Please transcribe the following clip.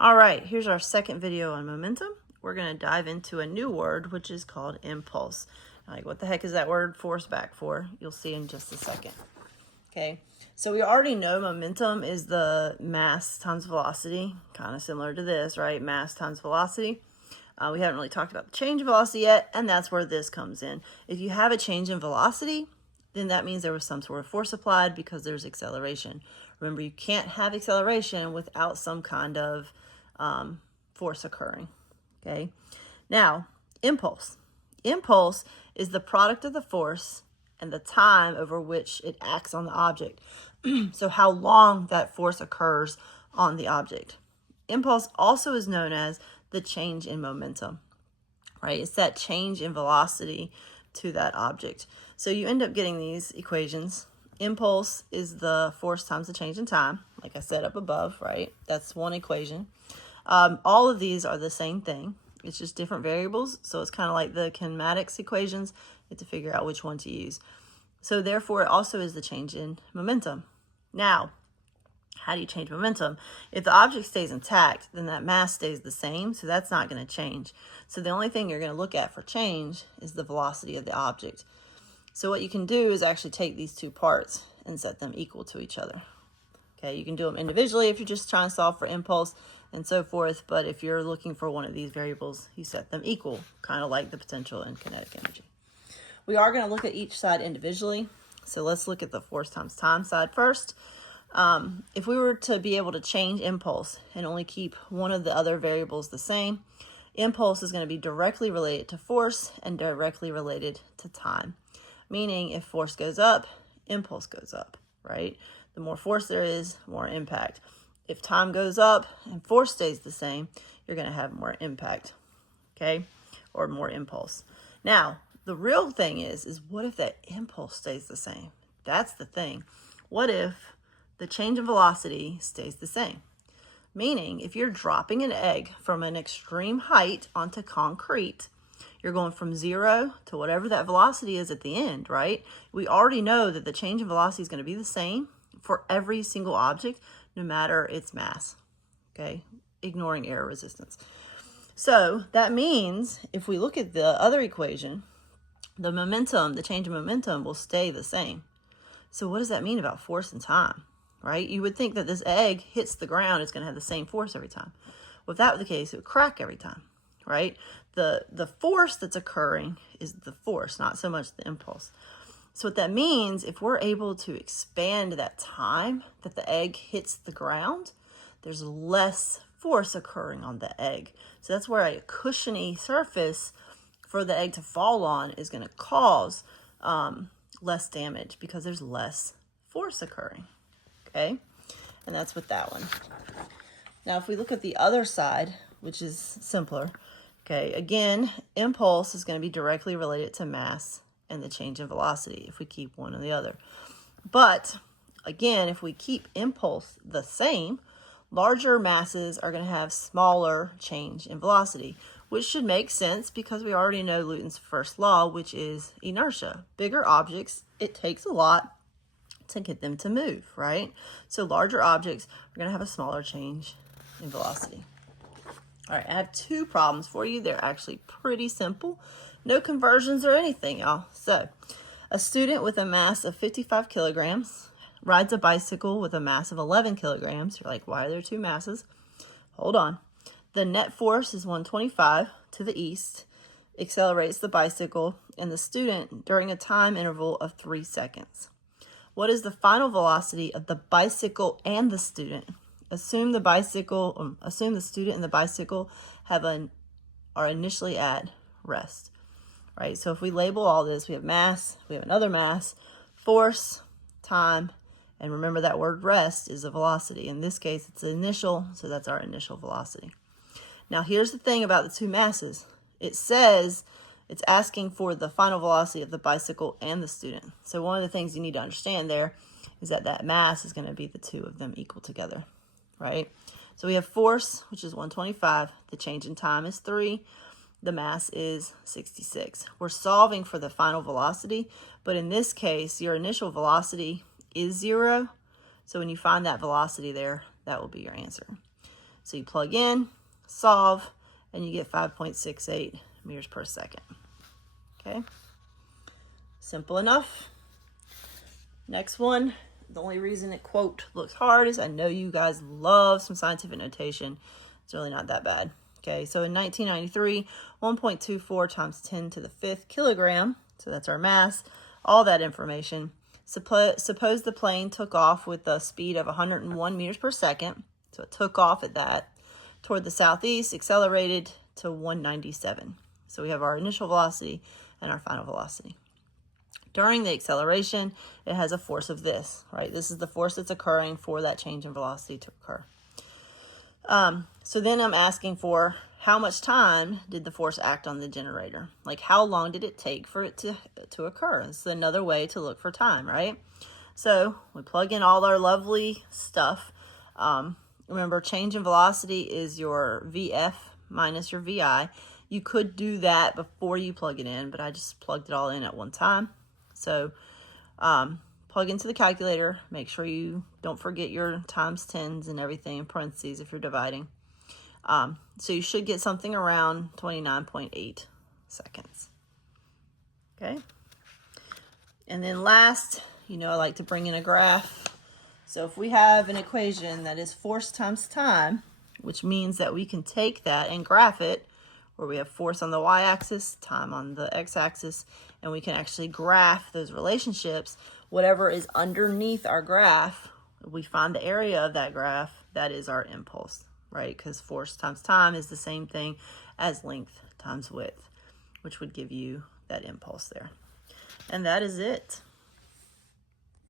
All right, here's our second video on momentum. We're going to dive into a new word, which is called impulse. Like, what the heck is that word force back for? You'll see in just a second. Okay, so we already know momentum is the mass times velocity, kind of similar to this, right? Mass times velocity. We haven't really talked about the change in velocity yet, and that's where this comes in. If you have a change in velocity, then that means there was some sort of force applied because there's acceleration. Remember, you can't have acceleration without some kind of force occurring. Okay, now impulse. Impulse is the product of the force and the time over which it acts on the object. So how long that force occurs on the object. Impulse also is known as the change in momentum, right? It's that change in velocity to that object. So you end up getting these equations. Impulse is the force times the change in time, like I said up above, right? That's one equation. All of these are the same thing. It's just different variables. So it's kind of like the kinematics equations. You have to figure out which one to use. So therefore, it also is the change in momentum. Now, how do you change momentum? If the object stays intact, then that mass stays the same, so that's not going to change. So the only thing you're going to look at for change is the velocity of the object. So what you can do is actually take these two parts and set them equal to each other. Okay, you can do them individually if you're just trying to solve for impulse and so forth, but if you're looking for one of these variables, you set them equal, kind of like the potential and kinetic energy. We are going to look at each side individually, so let's look at the force times time side first. If we were to be able to change impulse and only keep one of the other variables the same, impulse is going to be directly related to force and directly related to time. Meaning if force goes up, impulse goes up, right? The more force there is, more impact. If time goes up and force stays the same, you're going to have more impact, okay? Or more impulse. Now, the real thing is what if that impulse stays the same? That's the thing. What if the change in velocity stays the same? Meaning, if you're dropping an egg from an extreme height onto concrete, you're going from 0 to whatever that velocity is at the end, right? We already know that the change in velocity is going to be the same for every single object, no matter its mass, okay? Ignoring air resistance. So that means if we look at the other equation, the momentum, the change in momentum will stay the same. So what does that mean about force and time, right? You would think that this egg hits the ground, it's going to have the same force every time. Well, if that were the case, it would crack every time, right? The force that's occurring is the force, not so much the impulse. So what that means, if we're able to expand that time that the egg hits the ground, there's less force occurring on the egg. So that's where a cushiony surface for the egg to fall on is going to cause less damage because there's less force occurring, okay? And that's with that one. Now, if we look at the other side, which is simpler, okay, again, impulse is going to be directly related to mass and the change in velocity if we keep one or the other. But again, if we keep impulse the same, larger masses are going to have smaller change in velocity, which should make sense because we already know Newton's first law, which is inertia. Bigger objects, it takes a lot to get them to move, right? So larger objects are going to have a smaller change in velocity. All right, I have two problems for you. They're actually pretty simple. No conversions or anything, y'all. So a student with a mass of 55 kilograms rides a bicycle with a mass of 11 kilograms. You're like, why are there two masses? Hold on. The net force is 125 to the east, accelerates the bicycle, and the student during a time interval of 3 seconds. What is the final velocity of the bicycle and the student? Assume the student and the bicycle are initially at rest, right? So if we label all this, we have mass, we have another mass, force, time, and remember that word rest is a velocity. In this case, it's the initial, so that's our initial velocity. Now, here's the thing about the two masses. It says it's asking for the final velocity of the bicycle and the student. So one of the things you need to understand there is that that mass is going to be the two of them equal together, right? So we have force, which is 125. The change in time is 3. The mass is 66. We're solving for the final velocity, but in this case, your initial velocity is 0. So when you find that velocity there, that will be your answer. So you plug in, solve, and you get 5.68 meters per second. Okay, simple enough. Next one, the only reason it, quote, looks hard is I know you guys love some scientific notation. It's really not that bad. Okay, so in 1993, 1.24 times 10 to the 5th kilogram, so that's our mass, all that information. Suppose the plane took off with a speed of 101 meters per second, so it took off at that, toward the southeast, accelerated to 197. So we have our initial velocity and our final velocity. During the acceleration, it has a force of this, right? This is the force that's occurring for that change in velocity to occur. So then I'm asking for how much time did the force act on the generator? Like how long did it take for it to occur? It's another way to look for time, right? So we plug in all our lovely stuff. Remember, change in velocity is your VF minus your VI. You could do that before you plug it in, but I just plugged it all in at one time. So plug into the calculator. Make sure you don't forget your times tens and everything in parentheses if you're dividing. So you should get something around 29.8 seconds. Okay. And then last, I like to bring in a graph. So if we have an equation that is force times time, which means that we can take that and graph it, where we have force on the y-axis, time on the x-axis, and we can actually graph those relationships. Whatever is underneath our graph, we find the area of that graph, that is our impulse, right? Because force times time is the same thing as length times width, which would give you that impulse there. And that is it.